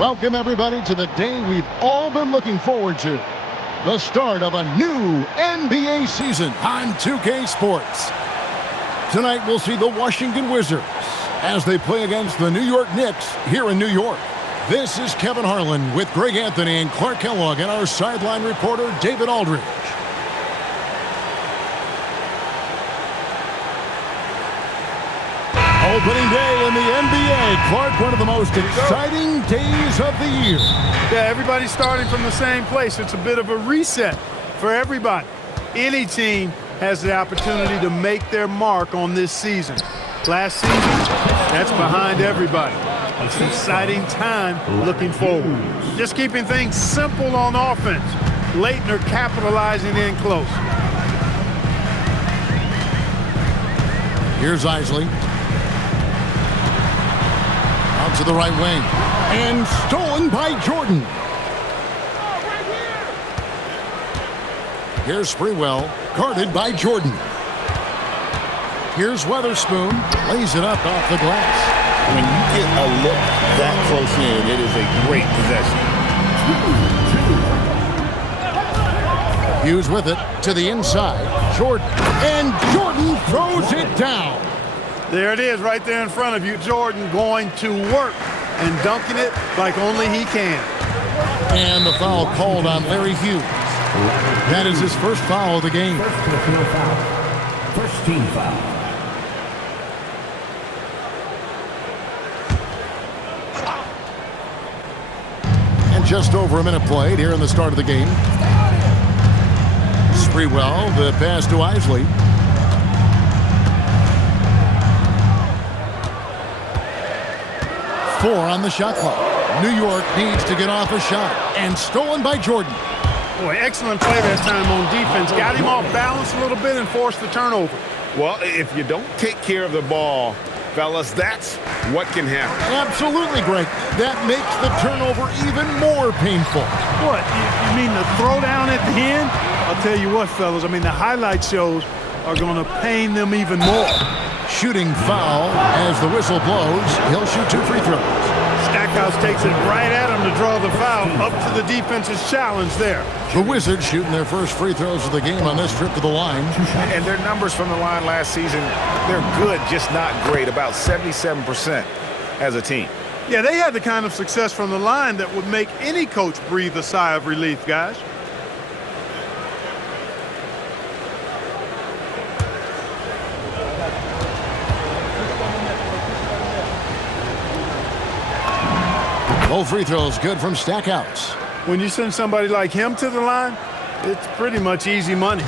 Welcome, everybody, to the day we've all been looking forward to. The start of a new NBA season on 2K Sports. Tonight, we'll see the Washington Wizards as they play against the New York Knicks here in New York. This is Kevin Harlan with Greg Anthony and Clark Kellogg and our sideline reporter, David Aldridge. Opening day in the NBA. Clark, one of the most exciting days of the year. Yeah, everybody's starting from the same place. It's a bit of a reset for everybody. Any team has the opportunity to make their mark on this season. Last season, that's behind everybody. It's an exciting time looking forward. Just keeping things simple on offense. Laettner capitalizing in close. Here's Eisley. Out to the right wing. And stolen by Jordan. Here's Sprewell. Guarded by Jordan. Here's Weatherspoon. Lays it up off the glass. When you get a look that close in, it is a great possession. Hughes with it to the inside. Jordan. And Jordan throws it down. There it is right there in front of you. Jordan going to work and dunking it like only he can. And the foul called on Larry Hughes. That is his first foul of the game. First personal foul. First team foul. And just over a minute played here in the start of the game. Sprewell, the pass to Eisley. Four on the shot clock. New York needs to get off a shot. And stolen by Jordan. Boy, excellent play that time on defense. Got him off balance a little bit and forced the turnover. Well, if you don't take care of the ball, fellas, that's what can happen. Absolutely, Greg. That makes the turnover even more painful. What? You mean the throwdown at the end? I'll tell you what, fellas. I mean, the highlight shows are going to pain them even more. Shooting foul as the whistle blows. He'll shoot 2 free throws. Stackhouse takes it right at him to draw the foul. Up to the defense's challenge there. The Wizards shooting their first free throws of the game on this trip to the line. And their numbers from the line last season, they're good, just not great. About 77% as a team. Yeah, they had the kind of success from the line that would make any coach breathe a sigh of relief, guys. Both free throws good from Stackhouse. When you send somebody like him to the line, it's pretty much easy money.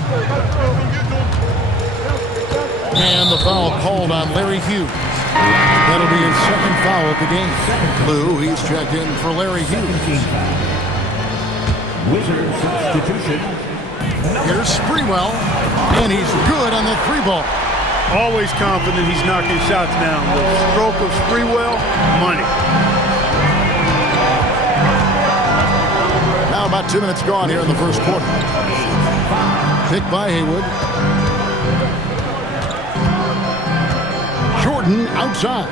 And the foul called on Larry Hughes. That'll be his second foul of the game. Lou, he's checked in for Larry Hughes. Wizard substitution. Here's Sprewell. And he's good on the 3-ball. Always confident he's knocking shots down. The stroke of Sprewell, money. Now about 2 minutes gone here in the first quarter. Picked by Haywood. Jordan outside.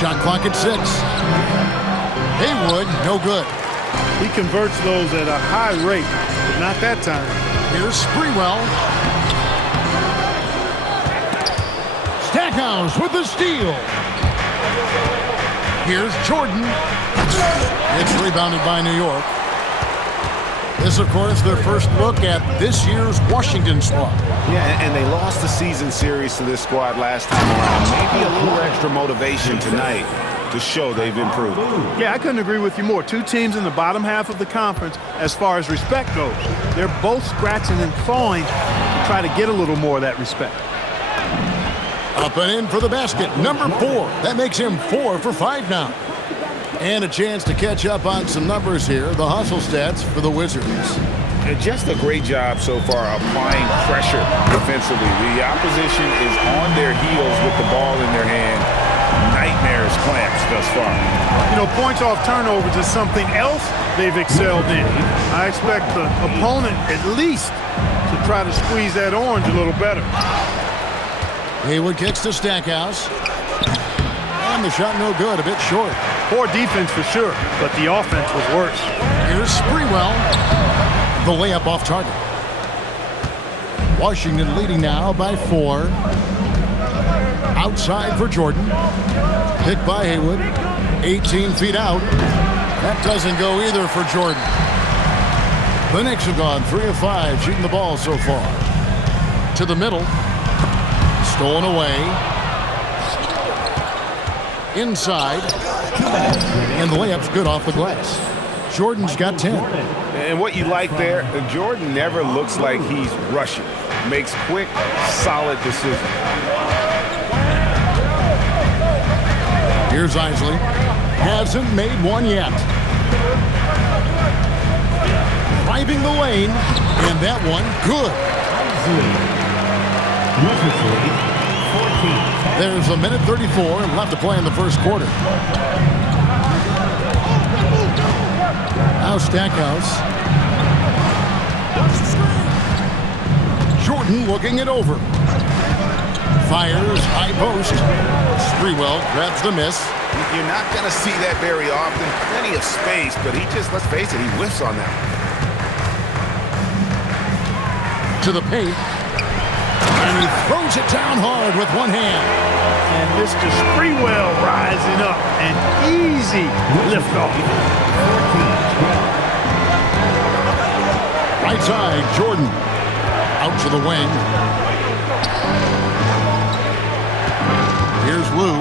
Shot clock at 6. Haywood, no good. He converts those at a high rate, but not that time. Here's Sprewell. Stackhouse with the steal. Here's Jordan. It's rebounded by New York. This, of course, their first look at this year's Washington squad. Yeah, and they lost the season series to this squad last time around. Maybe a little extra motivation tonight to show they've improved. Yeah, I couldn't agree with you more. Two teams in the bottom half of the conference as far as respect goes. They're both scratching and clawing to try to get a little more of that respect. Up and in for the basket, number 4. That makes him 4 for 5 now. And a chance to catch up on some numbers here. The hustle stats for the Wizards. And just a great job so far applying pressure defensively. The opposition is on their heels with the ball in their hand. Nightmares clamps thus far. You know, points off turnovers is something else they've excelled in. I expect the opponent at least to try to squeeze that orange a little better. Haywood kicks to Stackhouse. And the shot no good, a bit short. Poor defense for sure, but the offense was worse. Here's Sprewell. The layup off target. Washington leading now by 4. Outside for Jordan. Picked by Haywood. 18 feet out. That doesn't go either for Jordan. The Knicks have gone 3 of 5 shooting the ball so far. To the middle. Stolen away. Inside. And the layup's good off the glass. Jordan's got 10. And what you like there, Jordan never looks like he's rushing. Makes quick, solid decisions. Here's Eisley. Hasn't made one yet. Driving the lane. And that one, good. There's a minute 34 left to play in the first quarter. Now Stackhouse. Jordan looking it over. Fires, high post. Sprewell grabs the miss. You're not going to see that very often. Plenty of space, but he just, let's face it, he whiffs on that. To the paint. And he throws it down hard with one hand. And Mr. Sprewell rising up. An easy liftoff. Right side, Jordan. Out to the wing. Here's Lou.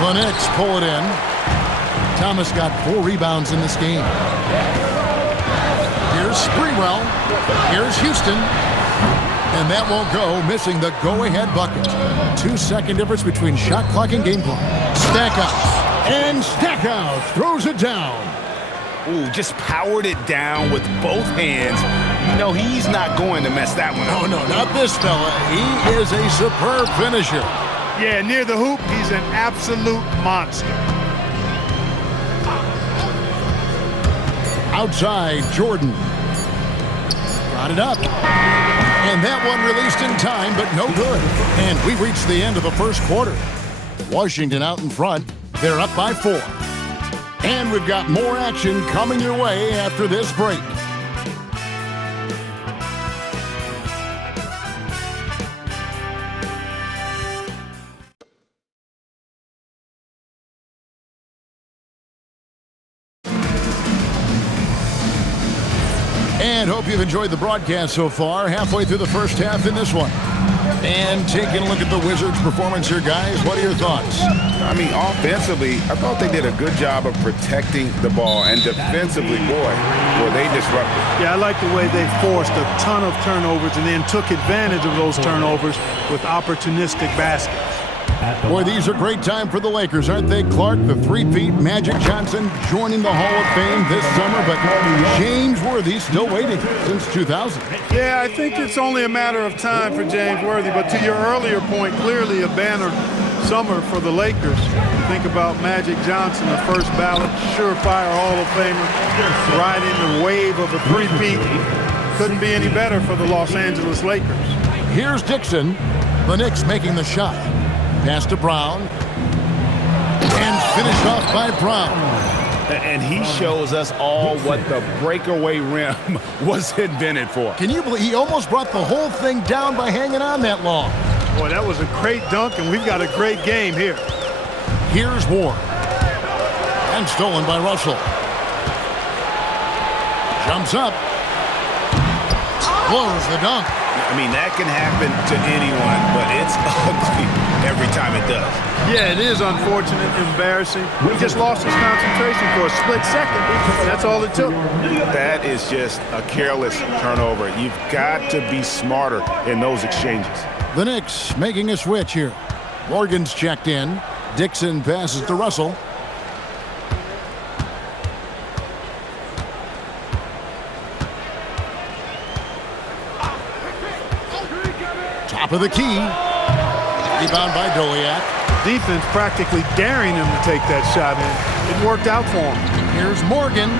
The Knicks pull it in. Thomas got 4 rebounds in this game. Here's Sprewell. Here's Houston. And that won't go, missing the go-ahead bucket. 2-second difference between shot clock and game clock. Stackhouse. And Stackhouse throws it down. Ooh, just powered it down with both hands. You know, he's not going to mess that one up. Oh, no, not this fella. He is a superb finisher. Yeah, near the hoop, he's an absolute monster. Outside, Jordan. Got it up. And that one released in time, but no good. And we've reached the end of the first quarter. Washington out in front. They're up by 4. And we've got more action coming your way after this break. And hope you've enjoyed the broadcast so far. Halfway through the first half in this one. And taking a look at the Wizards' performance here, guys. What are your thoughts? I mean, offensively, I thought they did a good job of protecting the ball. And defensively, boy, were they disruptive. Yeah, I like the way they forced a ton of turnovers and then took advantage of those turnovers with opportunistic baskets. Boy, these are great time for the Lakers, aren't they, Clark? The three-peat Magic Johnson joining the Hall of Fame this summer, but James Worthy still waiting since 2000. Yeah, I think it's only a matter of time for James Worthy, but to your earlier point, clearly a banner summer for the Lakers. Think about Magic Johnson, the first ballot, surefire Hall of Famer, riding the wave of a three-peat. Couldn't be any better for the Los Angeles Lakers. Here's Dixon, the Knicks making the shot. Pass to Brown. And finished off by Brown. And he shows us all what the breakaway rim was invented for. Can you believe he almost brought the whole thing down by hanging on that long? Boy, that was a great dunk, and we've got a great game here. Here's Ward. And stolen by Russell. Jumps up. Blows the dunk. I mean, that can happen to anyone, but it's ugly every time it does. Yeah, it is unfortunate, embarrassing. He just lost his concentration for a split second. That's all it took. That is just a careless turnover. You've got to be smarter in those exchanges. The Knicks making a switch here. Morgan's checked in. Dixon passes to Russell. Top of the key. Rebound by Doliak. Defense practically daring him to take that shot in. It worked out for him. Here's Morgan.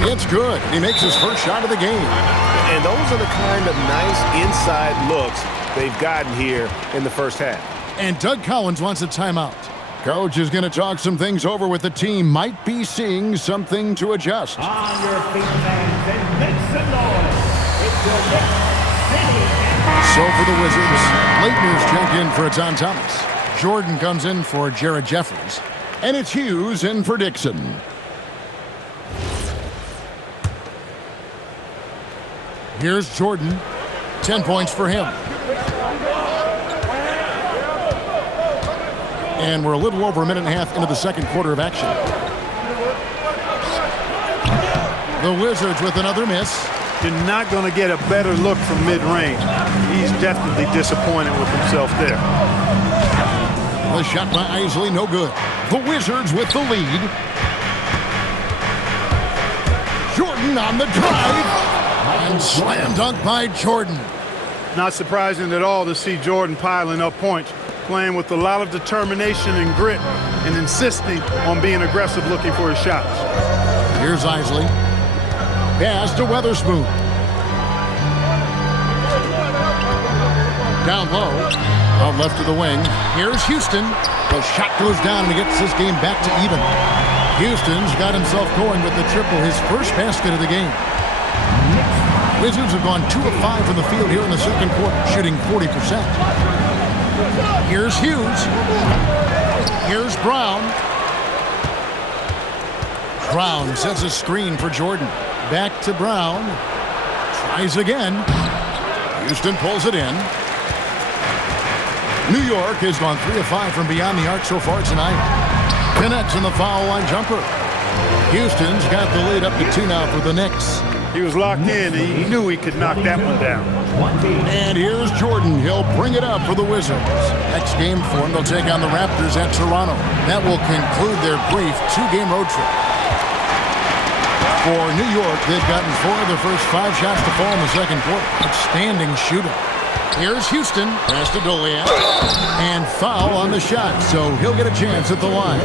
It's good. He makes his first shot of the game. And those are the kind of nice inside looks they've gotten here in the first half. And Doug Collins wants a timeout. Coach is going to talk some things over with the team. Might be seeing something to adjust. On your feet, fans, and make some noise. It's your Knicks City. So for the Wizards, Laettner's checked in for John Thomas. Jordan comes in for Jared Jeffries. And it's Hughes in for Dixon. Here's Jordan. 10 points for him. And we're a little over a minute and a half into the second quarter of action. The Wizards with another miss. You're not going to get a better look from mid-range. He's definitely disappointed with himself there. The shot by Eisley, no good. The Wizards with the lead. Jordan on the drive. And slam dunk by Jordan. Not surprising at all to see Jordan piling up points, playing with a lot of determination and grit, and insisting on being aggressive looking for his shots. Here's Eisley. Pass to Weatherspoon. Down low. Out left to the wing. Here's Houston. The shot goes down and he gets this game back to even. Houston's got himself going with the triple, his first basket of the game. Wizards have gone 2 of 5 from the field here in the second quarter, shooting 40%. Here's Hughes. Here's Brown. Brown sets a screen for Jordan. Back to Brown. Tries again. Houston pulls it in. New York has gone 3 of 5 from beyond the arc so far tonight. Connects in the foul line jumper. Houston's got the lead up to 2 now for the Knicks. He was locked in. He knew he could knock that one down. And here's Jordan. He'll bring it up for the Wizards. Next game for him, they'll take on the Raptors at Toronto. That will conclude their brief 2-game road trip. For New York, they've gotten 4 of their first 5 shots to fall in the second quarter. Outstanding shooting. Here's Houston. Pass to Dolian. And foul on the shot, so he'll get a chance at the line.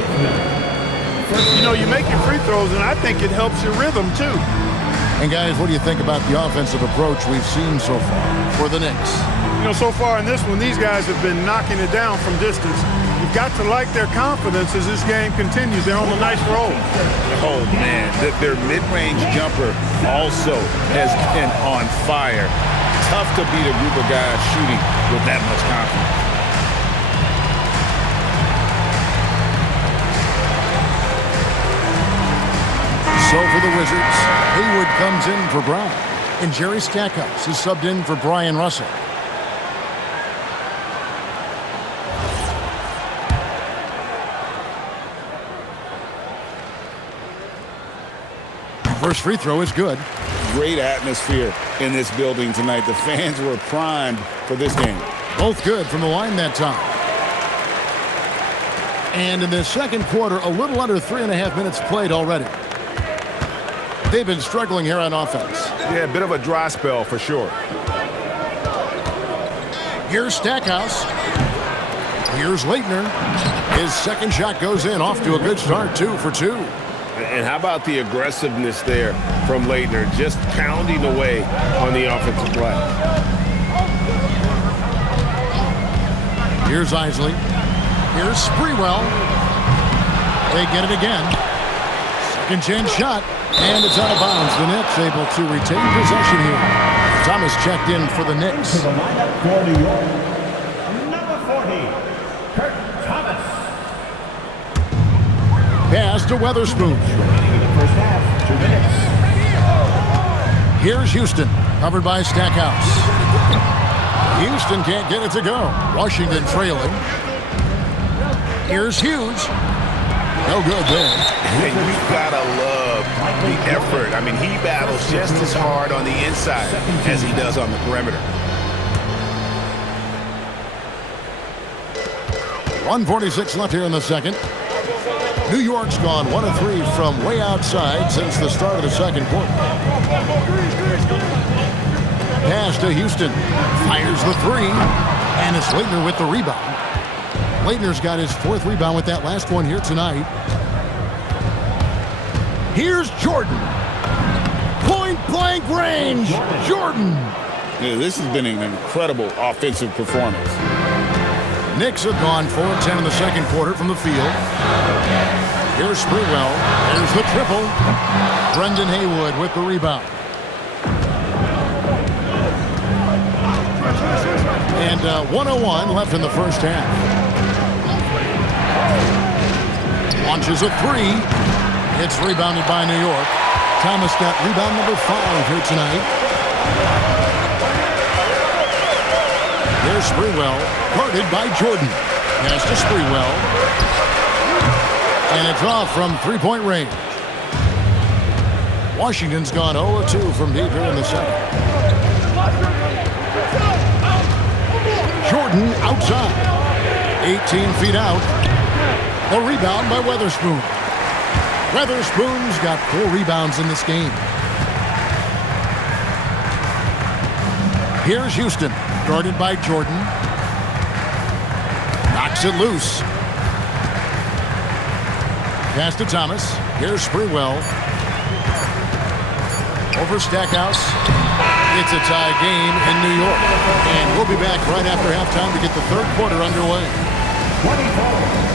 You know, you make your free throws, and I think it helps your rhythm, too. And guys, what do you think about the offensive approach we've seen so far for the Knicks? You know, so far in this one, these guys have been knocking it down from distance. You've got to like their confidence as this game continues. They're on a nice roll. Oh, man. Their mid-range jumper also has been on fire. Tough to beat a group of guys shooting with that much confidence. So for the Wizards, Haywood comes in for Brown. And Jerry Stackhouse is subbed in for Brian Russell. First free throw is good. Great atmosphere in this building tonight. The fans were primed for this game. Both good from the line that time. And in the second quarter, a little under 3.5 minutes played already. They've been struggling here on offense. Yeah, a bit of a dry spell for sure. Here's Stackhouse. Here's Laettner. His second shot goes in, off to a good start, 2 for 2. And how about the aggressiveness there from Laettner, just pounding away on the offensive play. Here's Eisley. Here's Sprewell. They get it again. Second chance shot, and it's out of bounds. The Knicks able to retain possession here. Thomas checked in for the Knicks. To the lineup for New York, number 40, Kurt Thomas. Pass to Weatherspoon. Remaining in the first half, 2 minutes. Here's Houston, covered by Stackhouse. Houston can't get it to go. Washington trailing. Here's Hughes. No good there. And you gotta love the effort. I mean, he battles just as hard on the inside as he does on the perimeter. 1:46 left here in the second. New York's gone 1 of 3 from way outside since the start of the second quarter. Pass to Houston. Fires the 3. And it's Laettner with the rebound. Laettner's got his 4th rebound with that last one here tonight. Here's Jordan. Point-blank range. Jordan. Yeah, this has been an incredible offensive performance. Knicks have gone 4 of 10 in the second quarter from the field. Here's Sprewell. There's the triple. Brendan Haywood with the rebound. And 1:01 left in the first half. Launches a three. It's rebounded by New York. Thomas got rebound number 5 here tonight. Here's Sprewell, guarded by Jordan. Pass to Sprewell. And it's off from three-point range. Washington's gone 0 of 2 from deep here in the second. Jordan outside. 18 feet out. A rebound by Weatherspoon. Weatherspoon's got 4 rebounds in this game. Here's Houston, guarded by Jordan. Knocks it loose. Pass to Thomas. Here's Sprewell. Over Stackhouse. It's a tie game in New York. And we'll be back right after halftime to get the third quarter underway. 24.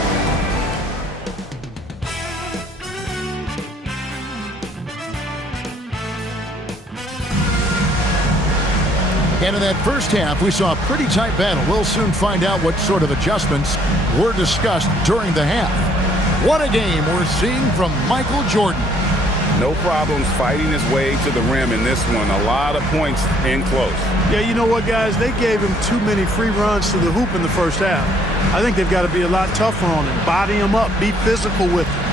And in that first half, we saw a pretty tight battle. We'll soon find out what sort of adjustments were discussed during the half. What a game we're seeing from Michael Jordan. No problems fighting his way to the rim in this one. A lot of points in close. Yeah, you know what, guys? They gave him too many free runs to the hoop in the first half. I think they've got to be a lot tougher on him. Body him up. Be physical with him.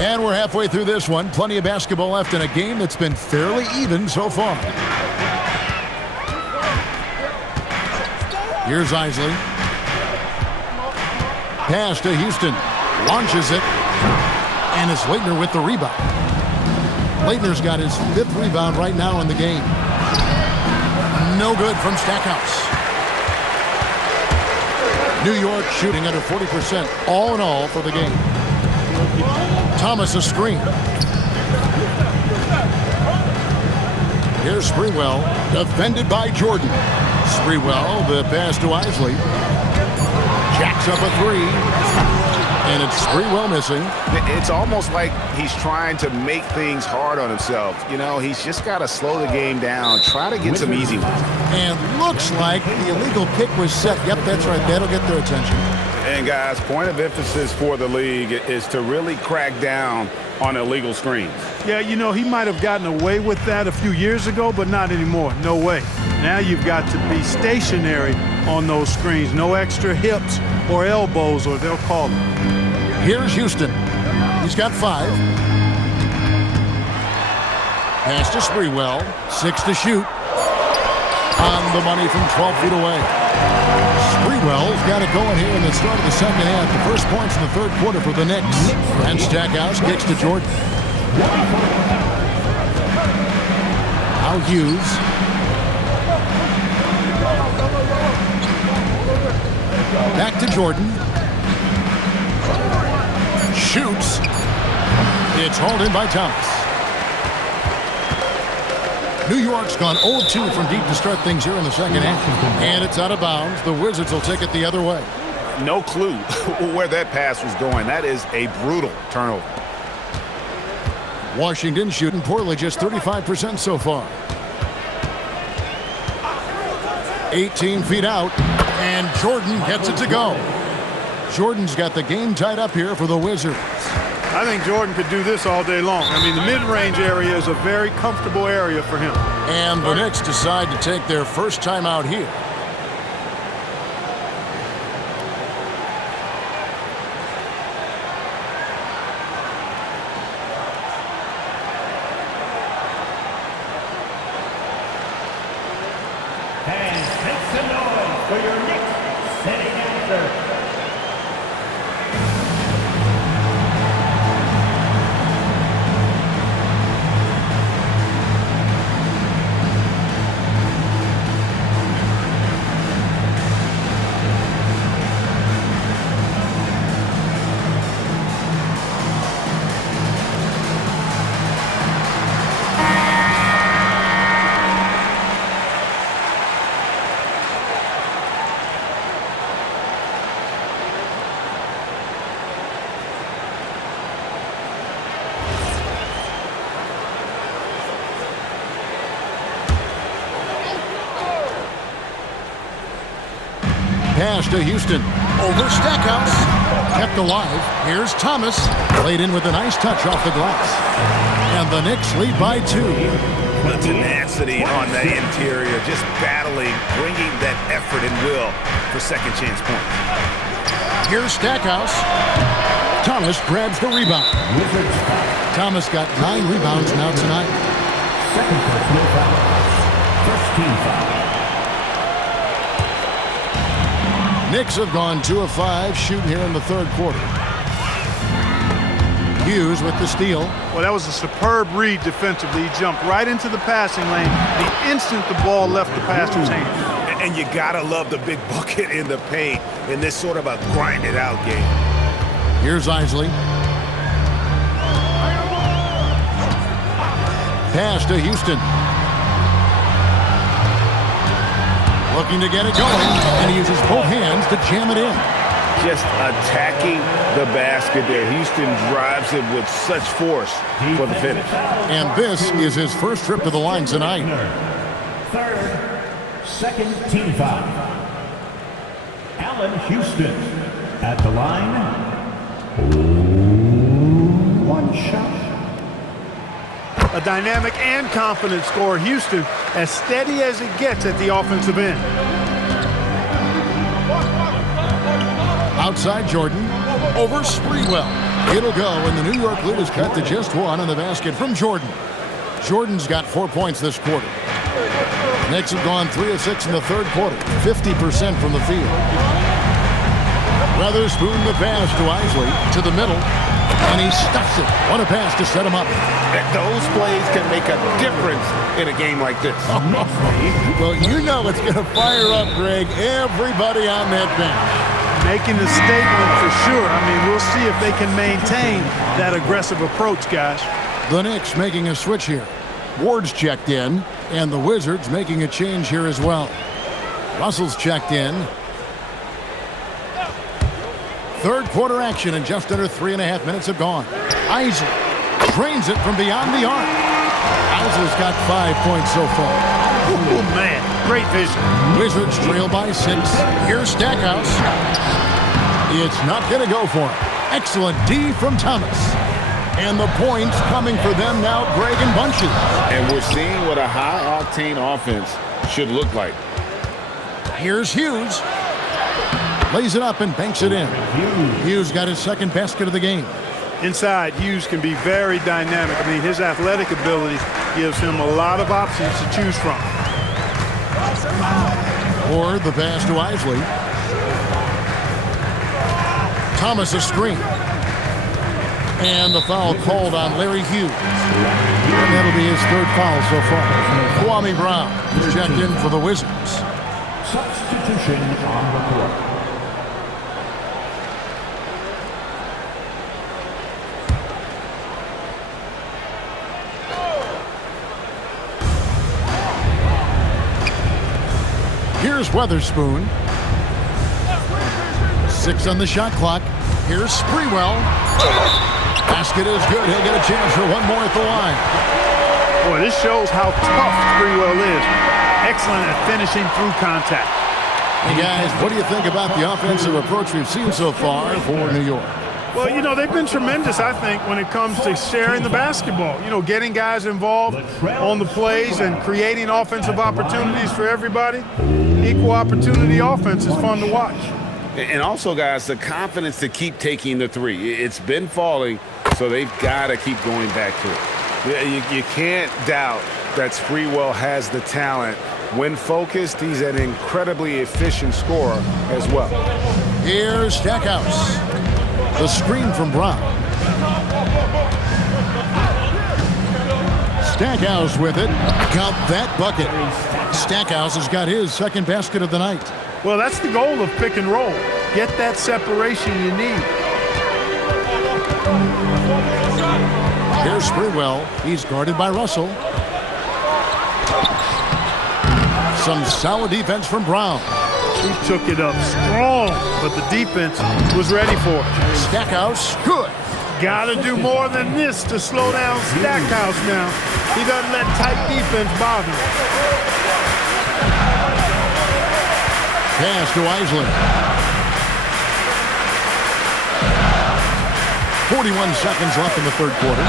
And we're halfway through this one. Plenty of basketball left in a game that's been fairly even so far. Here's Eisley. Pass to Houston. Launches it. And it's Laettner with the rebound. Laettner's got his 5th rebound right now in the game. No good from Stackhouse. New York shooting under 40% all in all for the game. Thomas a screen. Here's Sprewell, defended by Jordan. Sprewell, the pass to Eisley. Jacks up a 3. And it's Sprewell missing. It's almost like he's trying to make things hard on himself. You know, he's just got to slow the game down. Try to get some easy ones. And looks like the illegal pick was set. Yep, that's right. That'll get their attention. And guys, point of emphasis for the league is to really crack down on illegal screens. Yeah, you know, he might have gotten away with that a few years ago, but not anymore. No way. Now you've got to be stationary on those screens. No extra hips or elbows, or they'll call them. Here's Houston. He's got 5. Pass to Sprewell. 6 to shoot. On the money from 12 feet away. Sprewell's got it going here in the start of the second half. The first points in the third quarter for the Knicks. And Stackhouse kicks to Jordan. Now Hughes. Back to Jordan. Shoots. It's hauled in by Thomas. New York's gone 0-2 from deep to start things here in the second half. And it's out of bounds. The Wizards will take it the other way. No clue where that pass was going. That is a brutal turnover. Washington shooting poorly, just 35% so far. 18 feet out, and Jordan gets it to go. Jordan's got the game tied up here for the Wizards. I think Jordan could do this all day long. I mean, the mid-range area is a very comfortable area for him. And the Knicks decide to take their first time out here. And make some noise for your Knicks sitting answer. Pass to Houston. Over Stackhouse. Kept alive. Here's Thomas. Laid in with a nice touch off the glass. And the Knicks lead by 2. The tenacity on the interior, just battling, bringing that effort and will for second chance points. Here's Stackhouse. Thomas grabs the rebound. Thomas got 9 rebounds now tonight. Second personal foul. First team foul. Knicks have gone 2 of 5 shooting here in the third quarter. Hughes with the steal. Well, that was a superb read defensively. He jumped right into the passing lane the instant the ball left the passer's hand. And you gotta love the big bucket in the paint in this sort of a grind-it-out game. Here's Eisley. Pass to Houston. Looking to get it going, and he uses both hands to jam it in. Just attacking the basket there. Houston drives it with such force for the finish. And this is his first trip to the line tonight. Third, second team foul. Allen Houston at the line. 1 shot. A dynamic and confident scorer. Houston as steady as it gets at the offensive end. Outside Jordan. Over Sprewell. It'll go, and the New York lead is cut to just 1 on the basket from Jordan. Jordan's got 4 points this quarter. Knicks have gone 3 of 6 in the third quarter. 50% from the field. Weatherspoon the pass to Eisley to the middle. And he stuffs it. What a pass to set him up. Those plays can make a difference in a game like this. Well, you know it's going to fire up, Greg, everybody on that bench. Making a statement for sure. I mean, we'll see if they can maintain that aggressive approach, guys. The Knicks making a switch here. Ward's checked in, and the Wizards making a change here as well. Russell's checked in. Third quarter action, and just under 3.5 minutes have gone. Eisley drains it from beyond the arc. Eisley's got 5 points so far. Oh, man, great vision. Wizards trail by 6. Here's Stackhouse. It's not going to go for him. Excellent D from Thomas. And the points coming for them now, Greg and bunches. And we're seeing what a high-octane offense should look like. Here's Hughes. Lays it up and banks it in. Hughes got his second basket of the game. Inside, Hughes can be very dynamic. I mean, his athletic ability gives him a lot of options to choose from. Or the pass to Eisley. Thomas a screen. And the foul called on Larry Hughes. And that'll be his third foul so far. Kwame Brown is checked in for the Wizards. Substitution on the court. Here's Weatherspoon. 6 on the shot clock. Here's Sprewell. Basket is good. He'll get a chance for one more at the line. Boy, this shows how tough Sprewell is. Excellent at finishing through contact. Hey, guys, what do you think about the offensive approach we've seen so far for New York? Well, you know, they've been tremendous, I think, when it comes to sharing the basketball. You know, getting guys involved on the plays and creating offensive opportunities for everybody. Equal opportunity offense is fun to watch. And also, guys, the confidence to keep taking the three. It's been falling, so they've got to keep going back to it. You can't doubt that Sprewell has the talent. When focused, he's an incredibly efficient scorer as well. Here's Stackhouse. The screen from Brown. Stackhouse with it. Count that bucket. Stackhouse has got his second basket of the night. Well, that's the goal of pick and roll. Get that separation you need. Here's Sprewell. He's guarded by Russell. Some solid defense from Brown. He took it up strong, but the defense was ready for it. Stackhouse, good. Got to do more than this to slow down Stackhouse now. He doesn't let tight defense bother him. Pass to Eisley. 41 seconds left in the third quarter.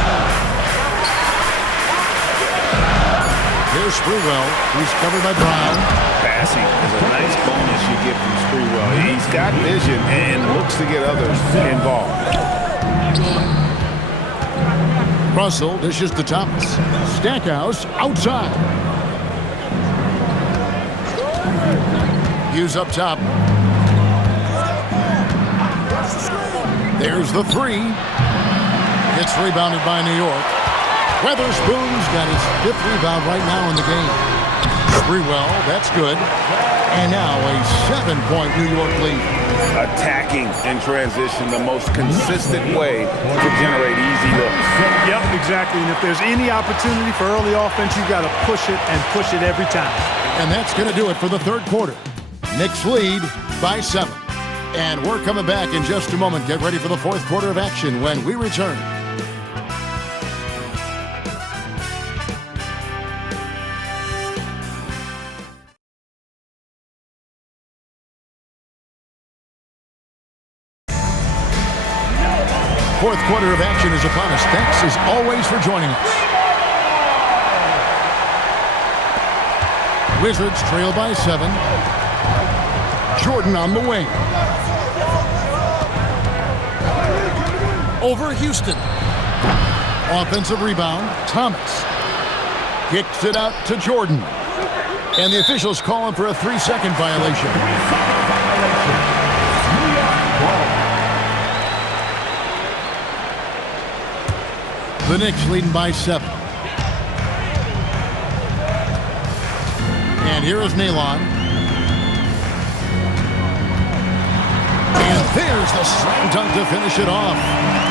Here's Sprewell. He's covered by Brown. Passing is a nice bonus you get from Sprewell. He's got vision and looks to get others involved. Russell dishes to Thomas. Stackhouse outside. Hughes up top. There's the three. It's rebounded by New York. Weatherspoon's got his 5th rebound right now in the game. Sprewell, that's good. And now a 7-point New York lead. Attacking in transition, the most consistent way to generate easy looks. Yep, exactly. And if there's any opportunity for early offense, you got to push it and push it every time. And that's going to do it for the third quarter. Knicks lead by 7. And we're coming back in just a moment. Get ready for the fourth quarter of action when we return. Fourth quarter of action is upon us. Thanks as always for joining us. Wizards trail by 7. Jordan on the wing. Over Houston. Offensive rebound, Thomas. Kicks it out to Jordan. And the officials call him for a 3-second violation. The Knicks leading by 7. And here is Nalon. And there's the slam dunk to finish it off.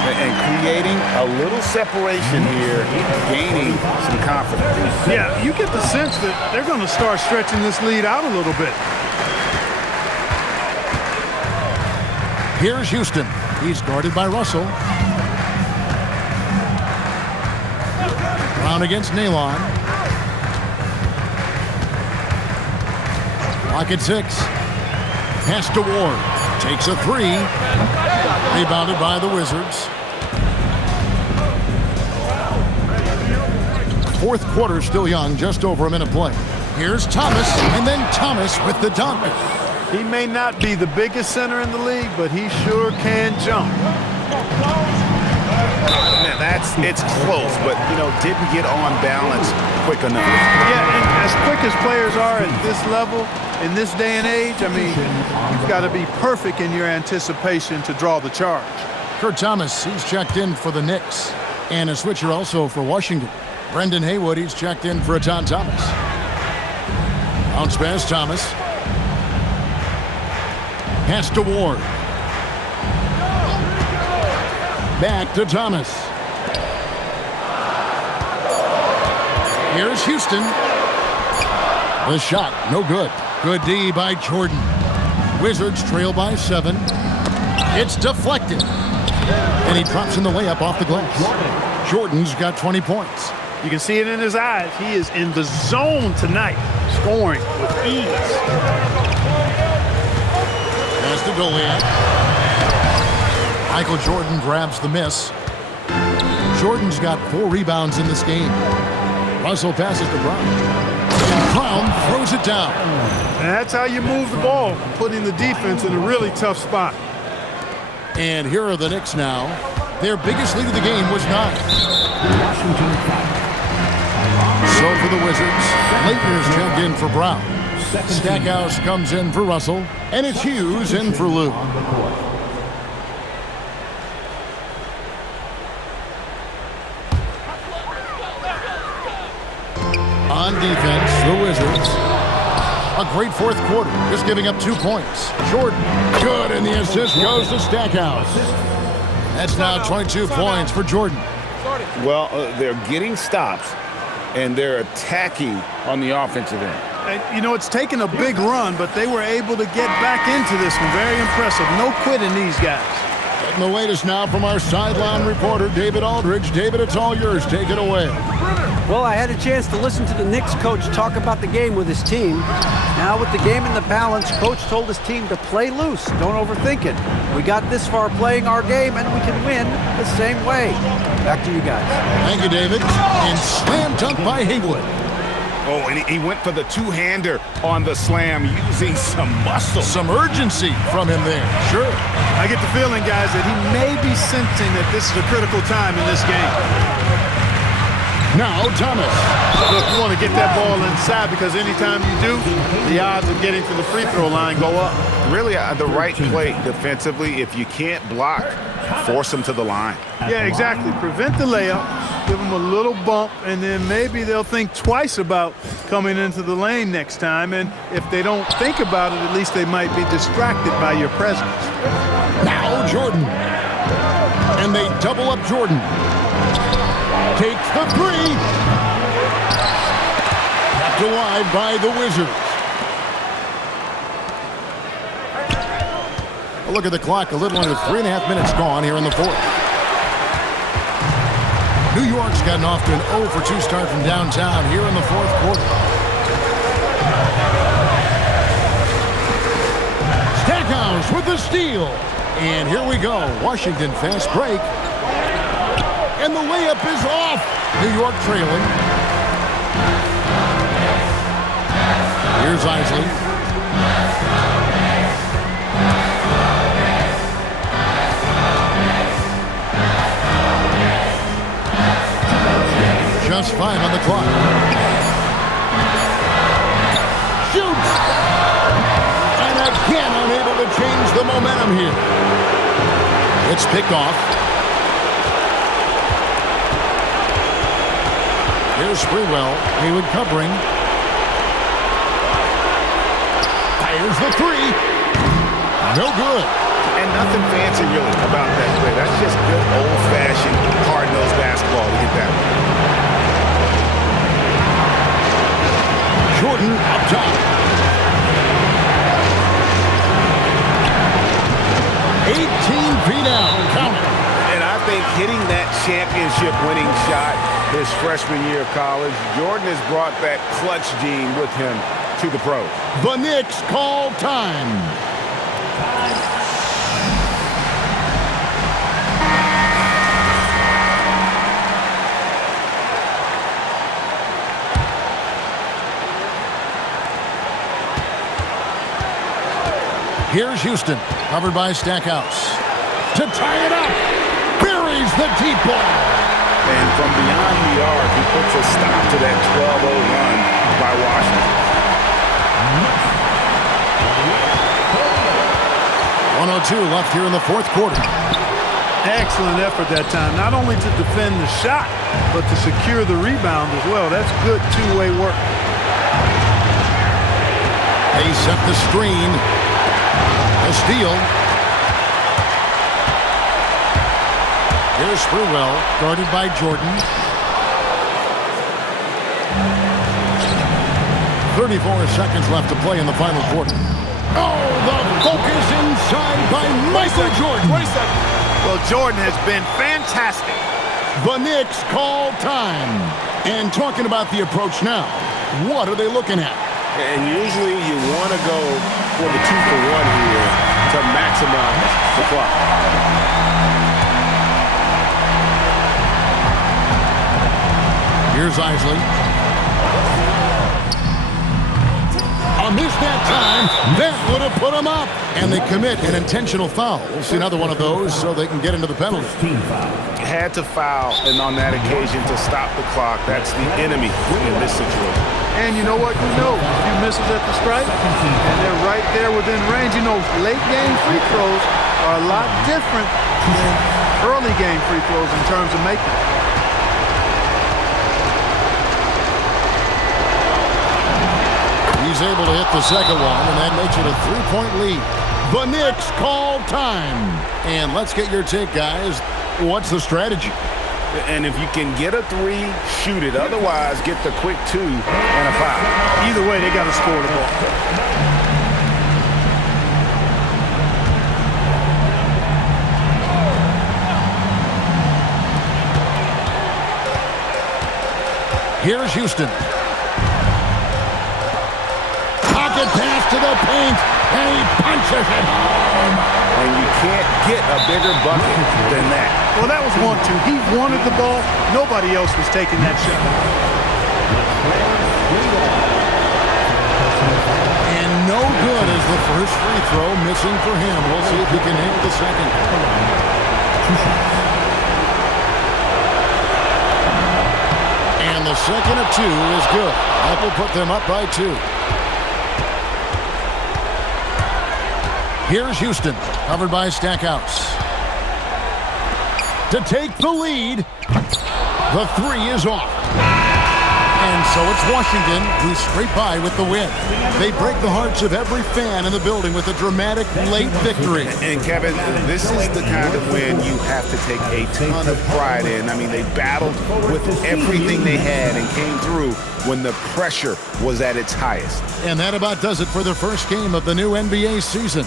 And creating a little separation here, gaining some confidence. Yeah, you get the sense that they're going to start stretching this lead out a little bit. Here's Houston. He's guarded by Russell. Brown against Nalon. Lock at 6. Pass to Ward. Takes a 3. Rebounded by the Wizards. Fourth quarter still young, just over a minute play. Here's Thomas, and then Thomas with the dunk. He may not be the biggest center in the league, but he sure can jump. Man, it's close, but, didn't get on balance quick enough. Yeah, and as quick as players are at this level, in this day and age, I mean, you've got to be perfect in your anticipation to draw the charge. Kurt Thomas, he's checked in for the Knicks. And a switcher also for Washington. Brendan Haywood, he's checked in for Tom Thomas. Bounce pass, Thomas. Pass to Ward. Back to Thomas. Here's Houston. The shot, no good. Good D by Jordan. Wizards trail by 7. It's deflected. And he drops in the layup off the glass. Jordan's got 20 points. You can see it in his eyes. He is in the zone tonight, scoring with ease. Pass to Goliath. Michael Jordan grabs the miss. Jordan's got 4 rebounds in this game. Russell passes to Brown. And Brown throws it down. And that's how you move the ball, putting the defense in a really tough spot. And here are the Knicks now. Their biggest lead of the game was 9. So for the Wizards, Laettner's checked in for Brown. Stackhouse comes in for Russell. And it's Hughes in for Lou. On defense, the Wizards. A great fourth quarter, just giving up 2 points. Jordan, good, and the assist goes to Stackhouse. That's now 22 points for Jordan. Well, they're getting stops, and they're attacking on the offensive end. And, it's taken a big run, but they were able to get back into this one. Very impressive. No quitting these guys. Getting the latest now from our sideline reporter, David Aldridge. David, it's all yours. Take it away. Well, I had a chance to listen to the Knicks coach talk about the game with his team. Now with the game in the balance, coach told his team to play loose. Don't overthink it. We got this far playing our game, and we can win the same way. Back to you guys. Thank you, David. And slam dunk by Haywood. Oh, and he went for the two-hander on the slam using some muscle. Some urgency from him there. Sure. I get the feeling, guys, that he may be sensing that this is a critical time in this game. Now Thomas. Look, you want to get that ball inside because anytime you do, the odds of getting to the free throw line go up. Really, the right play defensively. If you can't block, force them to the line. Yeah, exactly. Prevent the layup, give them a little bump, and then maybe they'll think twice about coming into the lane next time. And if they don't think about it, at least they might be distracted by your presence. Now Jordan. And they double up Jordan. Takes the three. Kept alive by the Wizards. A look at the clock. A little under 3.5 minutes gone here in the fourth. New York's gotten off to an 0 for 2 start from downtown here in the fourth quarter. Stackhouse with the steal. And here we go. Washington fast break. And the layup is off. New York trailing. Here's Eisley. Just 5 on the clock. Shoots! And again unable to change the momentum here. It's picked off. Here's Sprewell. Haywood covering. Fires the three. No good. And nothing fancy really about that play. That's just good old-fashioned hard-nosed basketball to get that one. Jordan up top. 18 feet out. Count it. And I think hitting that championship-winning shot his freshman year of college, Jordan has brought that clutch gene with him to the pros. The Knicks call time. Here's Houston, covered by Stackhouse. To tie it up, buries the deep ball. And from beyond the arc, he puts a stop to that 12-0 run by Washington. 1:02 left here in the fourth quarter. Excellent effort that time, not only to defend the shot, but to secure the rebound as well. That's good two-way work. They set the screen. A steal. Here's Sprewell, guarded by Jordan. 34 seconds left to play in the final quarter. Oh, the focus inside by Michael Jordan. 20 seconds. Well, Jordan has been fantastic. The Knicks call time. And talking about the approach now, what are they looking at? And usually you want to go for the 2-for-1 here to maximize the clock. Here's Eisley. A miss that time. That would have put him up. And they commit an intentional foul. We'll see another one of those so they can get into the penalty. Had to foul, and on that occasion to stop the clock. That's the enemy in this situation. And you know what? You know, a few misses at the stripe, and they're right there within range. You know, late game free throws are a lot different than early game free throws in terms of making. He's able to hit the second one, and that makes it a 3-point lead. The Knicks call time. And let's get your take, guys. What's the strategy? And if you can get a three, shoot it. Otherwise, get the quick 2 and a foul. Either way, they got to score the ball. Here's Houston. Pocket pass to the paint, and he punches it home. And you can't get a bigger bucket than that. Well, that was 1-2. He wanted the ball. Nobody else was taking that shot. And no good as the first free throw missing for him. We'll see if he can hit the second. And the second of 2 is good. That will put them up by 2. Here's Houston, covered by Stackhouse. To take the lead, the 3 is off. And so it's Washington who scrape by with the win. They break the hearts of every fan in the building with a dramatic late victory. And Kevin, this is the kind of win you have to take a ton of pride in. I mean, they battled with everything they had and came through when the pressure was at its highest. And that about does it for the first game of the new NBA season.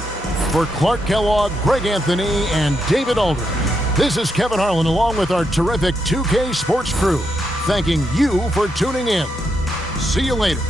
For Clark Kellogg, Greg Anthony, and David Aldridge, this is Kevin Harlan along with our terrific 2K Sports crew, thanking you for tuning in. See you later.